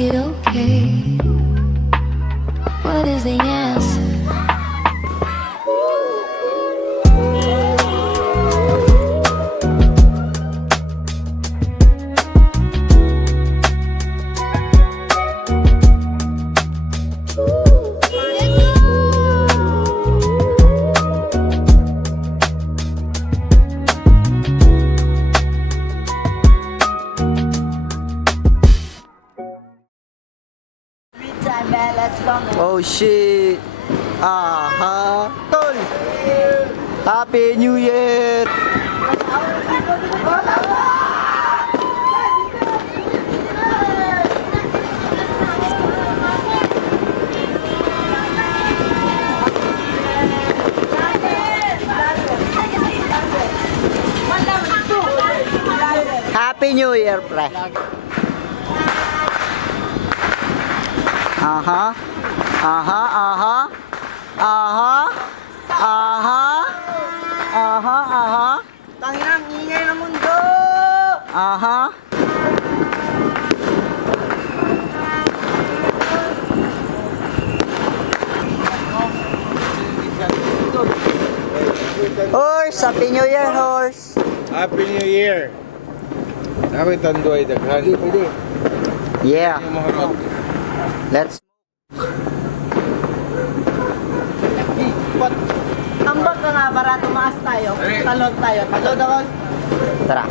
it okay? What is the answer? Oh shit! Aha! Tol! Happy New Year! Happy New Year, pre! Aha! Aha! Aha! Aha! Aha! Aha! Aha! Tanginang ingay ng mundo! Aha! Horse! Happy New Year, horse! Happy New Year! Namin tando ay daghan. Yeah! Yung mga rod. Let's... Ambag ka nga para tumaas tayo. Talon tayo. Talon ako. Tara!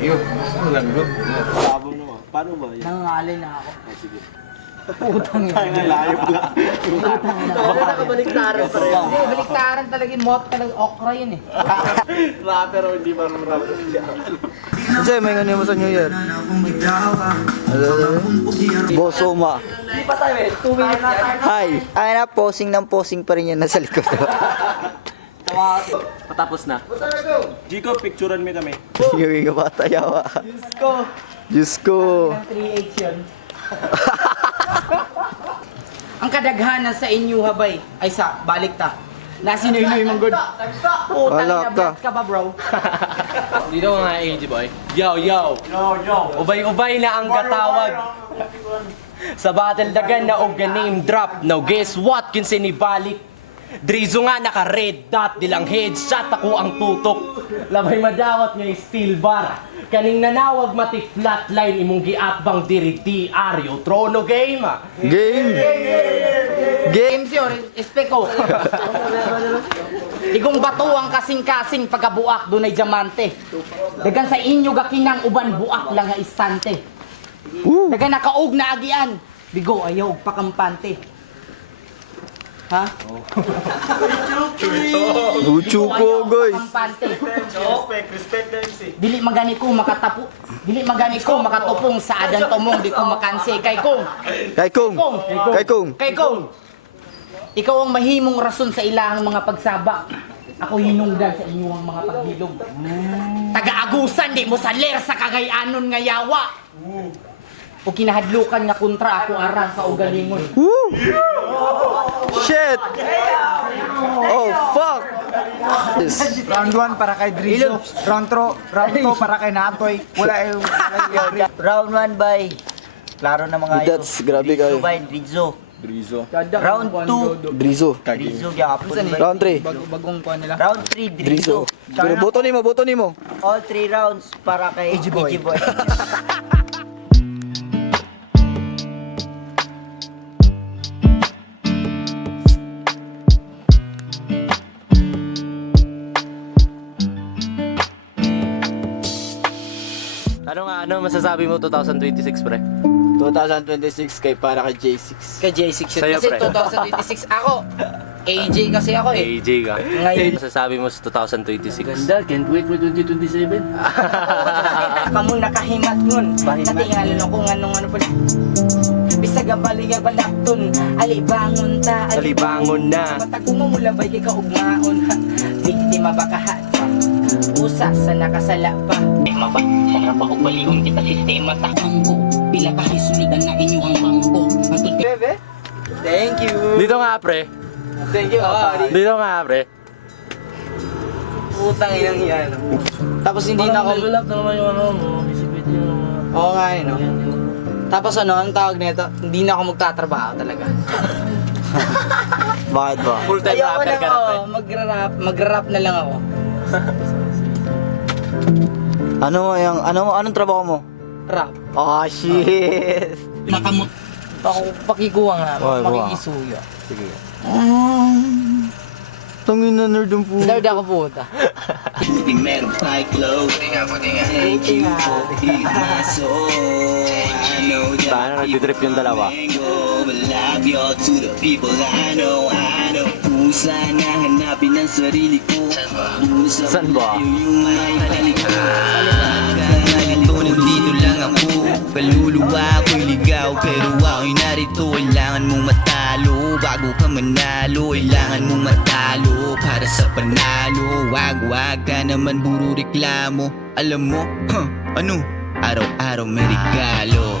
Iyo, ang langgod. Paano ba yan? Nangangalay na ako. Sige. Putang ina. Kaya layo pala. Bakit nakabaliktaran pa rin? Hindi, baliktaran talaga yung mot talaga. Okra yun eh. Pero hindi pa naman tapos siya. Kasi may ngayon mo sa New Year. Bosoma. Hindi pa tayo eh. 2 minutes yan. Hi! Ay na, posing ng posing pa rin yan nasa likod. Patapos na. Chico, picturean mo kami. Yung nga bata yawa. Disco. Diyos ko. Ang 3H yun. Ang kadaghanan sa inyo habay ay sa balik ta. Nasinoy-noy mong good. Putang Wala ina, ka. bless ka ba bro? Dito mga AG boy. Yo, yo. Yo. Ubay-ubay na ang katawag. Sa battle dagan na og name drop. Now guess what? Kinsa ni balik. Drizo nga naka red dot dilang headshot ako ang tutok. Labay madawat nga steel bar. Kaning nanawag mati flatline imong giatbang diri diaryo trono game. Game! Game siyo, espeko. Igong bato ang kasing-kasing pagkabuak dunay diamante. Dagan sa inyo gakinang uban buak lang nga istante. Dagan nakaog na agian. Bigo ayaw og pakampante. Ha? Lucho ko, guys. Pakampante. Respect na MC. Dili magani ko makatapo. Dili magani ko makatupong sa adan tumong di ko makanse kay kong. Kay Kung! Kay Kung! Kay kong. Ikaw ang mahimong rason sa ilahang mga pagsaba. Ako hinungdan sa inyong mga paghilog. Taga-agusan di mo saler sa kagayanon nga yawa. O kinahadlukan nga kontra ako aran sa ugalingon. Woo! Shit! Oh, fuck! Round 1 para kay Drizo. Round 2 para kay Natoy. Wala yung Round 1 by... klaro na mga That's grabe kayo. Drizo. Drizo. Round 2 Drizo. Drizo gyapon. Round 3. Bagong kuha nila. Round 3 Drizo. Drizo. Pero boto ni mo. All 3 rounds para kay E EG Boy. Ano masasabi mo 2026 pre? 2026 kay para kay J6. Kay J6 yun. Sa'yo, Kasi pre. 2026 ako. AJ kasi ako eh. AJ ka. Ngayon. Masasabi mo sa 2026? Can't wait for 2027. Kamong nakahimat nun. Natingalan ako nga nung ano pala. Bisag ang baligag balakton. Alibangon ta. Alibangon na. Matagong mo mula ba'y kaugmaon. Biktima ba kahat? Usa sa nakasala pa. Tema ba? Sarap ako balingon kita sistema takang ko. Pila ka sundan na inyo ang bangko. Thank you. Dito nga pre. Thank you. Dito nga pre. Putang inang yan. Tapos hindi na ako... Level up na naman yung ano mo. Isipin yung Oo nga no. Tapos ano, anong tawag nito? Hindi na ako magtatrabaho talaga. Bakit ba? Full-time Ayoko rapper na ka na, pre. magra-rap na lang ako. Anong trabaho mo? Rap. Oh, shit. Pakikuha nga, Kuha. makikisuyo. Sige. Tangin na nerd yung po. Nerd ako puta. Paano nagtitrip yung dalawa? Saan ba? Dito lang ako, kaluluwa ako'y ligaw. Pero ako'y narito, kailangan mong matalo. Bago ka manalo, kailangan mong matalo. Para sa panalo, wag ka naman puro reklamo. Alam mo, ano? Araw-araw may regalo.